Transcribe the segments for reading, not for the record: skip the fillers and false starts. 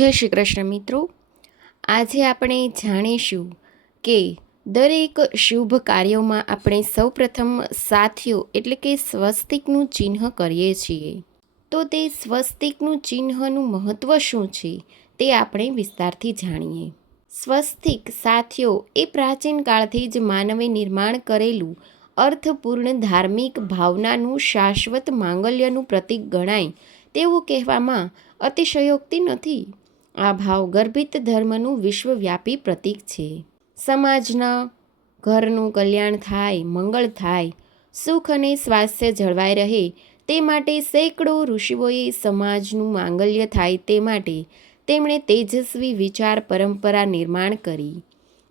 જય શ્રી કૃષ્ણ મિત્રો, આજે આપણે જાણીશું કે દરેક શુભ કાર્યોમાં આપણે સૌપ્રથમ સાથીઓ એટલે કે સ્વસ્તિકનું ચિહ્ન કરીએ છીએ. તો તે સ્વસ્તિકનું ચિહ્નનું મહત્ત્વ શું છે તે આપણે વિસ્તારથી જાણીએ. સ્વસ્તિક સાથીઓ એ પ્રાચીન કાળથી જ માનવે નિર્માણ કરેલું અર્થપૂર્ણ ધાર્મિક ભાવનાનું શાશ્વત માંગલ્યનું પ્રતીક ગણાય તેવું કહેવામાં અતિશયોક્તિ નથી. આ ભાવ ગર્ભિત ધર્મનું વિશ્વવ્યાપી પ્રતીક છે. સમાજના ઘરનું કલ્યાણ થાય, મંગળ થાય, સુખ અને સ્વાસ્થ્ય જળવાઈ રહે તે માટે સેંકડો ઋષિઓએ સમાજનું માંગલ્ય થાય તે માટે તેમણે તેજસ્વી વિચાર પરંપરા નિર્માણ કરી.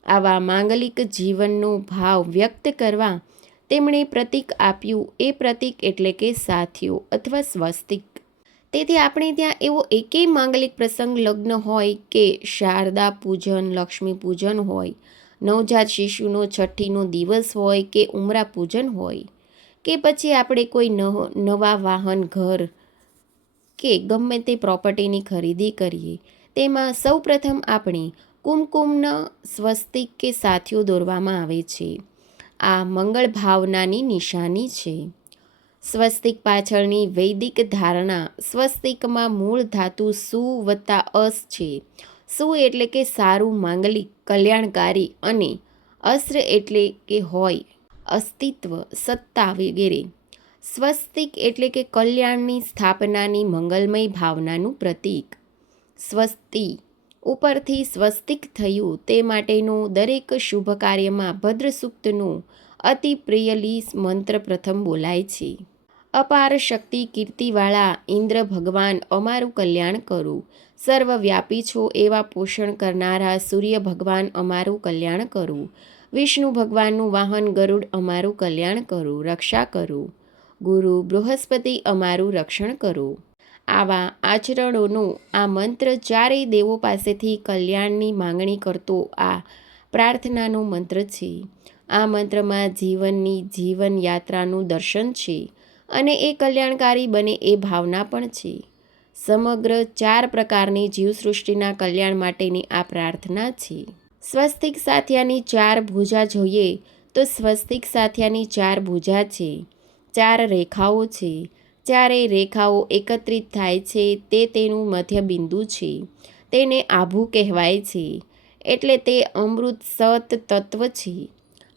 આવા માંગલિક જીવનનો ભાવ વ્યક્ત કરવા તેમણે પ્રતીક આપ્યું. એ પ્રતીક એટલે કે સાથીઓ અથવા સ્વસ્તિક. તેથી આપણે ત્યાં એવો એકેય માંગલિક પ્રસંગ, લગ્ન હોય કે શારદા પૂજન, લક્ષ્મી પૂજન હોય, નવજાત શિશુનો છઠ્ઠીનો દિવસ હોય કે ઉમરા પૂજન હોય કે પછી આપણે કોઈ નવા વાહન, ઘર કે ગમે તે પ્રોપર્ટીની ખરીદી કરીએ, તેમાં સૌપ્રથમ આપણે કુમકુમના સ્વસ્તિક કે સાથીઓ દોરવામાં આવે છે. આ મંગળ ભાવનાની નિશાની છે. સ્વસ્તિક પાછળની વૈદિક ધારણા. સ્વસ્તિકમાં મૂળ ધાતુ સુ વત્તા અસ છે. સુ એટલે કે સારું, માંગલિક, કલ્યાણકારી અને અસ્ત્ર એટલે કે હોય, અસ્તિત્વ, સત્તા વગેરે. સ્વસ્તિક એટલે કે કલ્યાણની, સ્થાપનાની, મંગલમય ભાવનાનું પ્રતીક. સ્વસ્તિ ઉપરથી સ્વસ્તિક થયું તે માટેનો દરેક શુભ કાર્યમાં ભદ્ર સૂક્તનો અતિ પ્રિયલી મંત્ર પ્રથમ બોલાય છે. અપાર શક્તિ કીર્તિવાળા ઇન્દ્ર ભગવાન અમારું કલ્યાણ કરો. સર્વવ્યાપી છો એવા પોષણ કરનારા સૂર્ય ભગવાન અમારું કલ્યાણ કરો. વિષ્ણુ ભગવાનનું વાહન ગરુડ અમારું કલ્યાણ કરો, રક્ષા કરો. ગુરુ બૃહસ્પતિ અમારું રક્ષણ કરો. આવા આચરણોનો આ મંત્ર ચારેય દેવો પાસેથી કલ્યાણની માંગણી કરતો આ પ્રાર્થનાનો મંત્ર છે. આ મંત્રમાં જીવનની જીવનયાત્રાનું દર્શન છે અને એ કલ્યાણકારી બને એ ભાવના પણ છે. સમગ્ર 4 પ્રકારની જીવસૃષ્ટિના કલ્યાણ માટેની આ પ્રાર્થના છે. સ્વસ્તિક સાથિયાની 4 ભુજા જોઈએ તો સ્વસ્તિક સાથિયાની 4 ભુજા છે, 4 રેખાઓ છે. ચારેય રેખાઓ એકત્રિત થાય છે તે તેનું મધ્યબિંદુ છે. તેને આભુ કહેવાય છે, એટલે તે અમૃત સત તત્વ છે.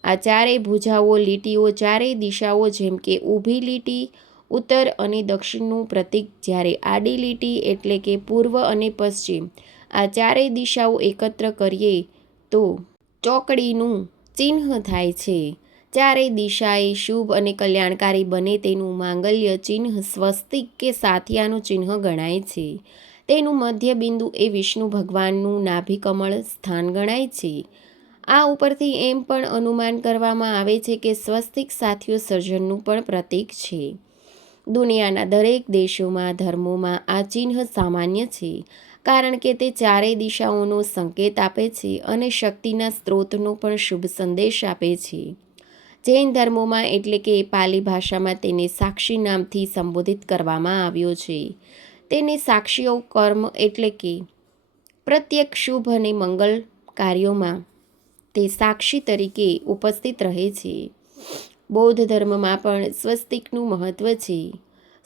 આ ચારેય ભુજાઓ, લીટીઓ ચારેય દિશાઓ, જેમ કે ઊભી લીટી ઉત્તર અને દક્ષિણનું પ્રતીક, જ્યારે આડી લીટી એટલે કે પૂર્વ અને પશ્ચિમ, આ ચારેય દિશાઓ એકત્ર કરીએ તો ચોકડીનું ચિહ્ન થાય છે. ચારેય દિશાએ શુભ અને કલ્યાણકારી બને તેનું માંગલ્ય ચિહ્ન સ્વસ્તિક કે સાથિયાનું ચિહ્ન ગણાય છે. તેનું મધ્યબિંદુ એ વિષ્ણુ ભગવાનનું નાભિકમળ સ્થાન ગણાય છે. આ ઉપરથી એમ પણ અનુમાન કરવામાં આવે છે કે સ્વસ્તિક સાથીઓ સર્જનનું પણ પ્રતીક છે. દુનિયાના દરેક દેશોમાં, ધર્મોમાં આ ચિહ્ન સામાન્ય છે, કારણ કે તે ચારેય દિશાઓનો સંકેત આપે છે અને શક્તિના સ્ત્રોતનો પણ શુભ સંદેશ આપે છે. જૈન ધર્મોમાં એટલે કે પાલી ભાષામાં તેને સાક્ષી નામથી સંબોધિત કરવામાં આવ્યો છે. તેને સાક્ષીઓ કર્મ એટલે કે પ્રત્યેક શુભ અને મંગલ કાર્યોમાં તે સાક્ષી તરીકે ઉપસ્થિત રહે છે. બૌદ્ધ ધર્મમાં પણ સ્વસ્તિકનું મહત્ત્વ છે.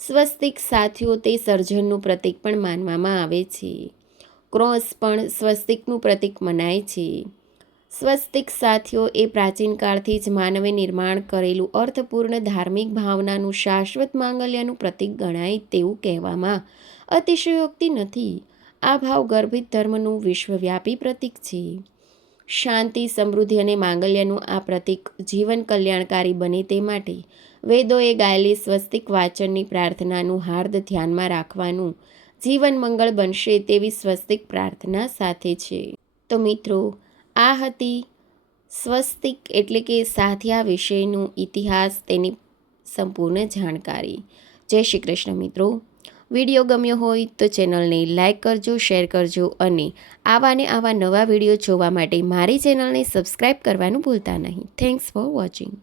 સ્વસ્તિક સાથીઓ તે સર્જનનું પ્રતીક પણ માનવામાં આવે છે. ક્રોસ પણ સ્વસ્તિકનું પ્રતીક મનાય છે. સ્વસ્તિક સાથીઓ એ પ્રાચીન કાળથી જ માનવે નિર્માણ કરેલું અર્થપૂર્ણ ધાર્મિક ભાવનાનું શાશ્વત માંગલ્યનું પ્રતીક ગણાય તેવું કહેવામાં અતિશયોક્તિ નથી. આ ભાવ ગર્ભિત ધર્મનું વિશ્વવ્યાપી પ્રતીક છે. શાંતિ, સમૃદ્ધિ અને માંગલ્યનું આ પ્રતીક જીવન કલ્યાણકારી બને તે માટે વેદોએ ગાયેલી સ્વસ્તિક વાચનની પ્રાર્થનાનું હાર્દ ધ્યાનમાં રાખવાનું જીવન મંગળ બનશે તેવી સ્વસ્તિક પ્રાર્થના સાથે છે. તો મિત્રો, આ હતી સ્વસ્તિક એટલે કે સાથિયા વિશેનું ઇતિહાસ, તેની સંપૂર્ણ જાણકારી. જય શ્રી કૃષ્ણ મિત્રો. વિડીયો ગમ્યો હોય તો ચેનલને લાઇક કરજો, શેર કરજો અને આવા નવા વિડીયો જોવા માટે મારી ચેનલને સબસ્ક્રાઈબ કરવાનું ભૂલતા નહીં. Thanks for watching.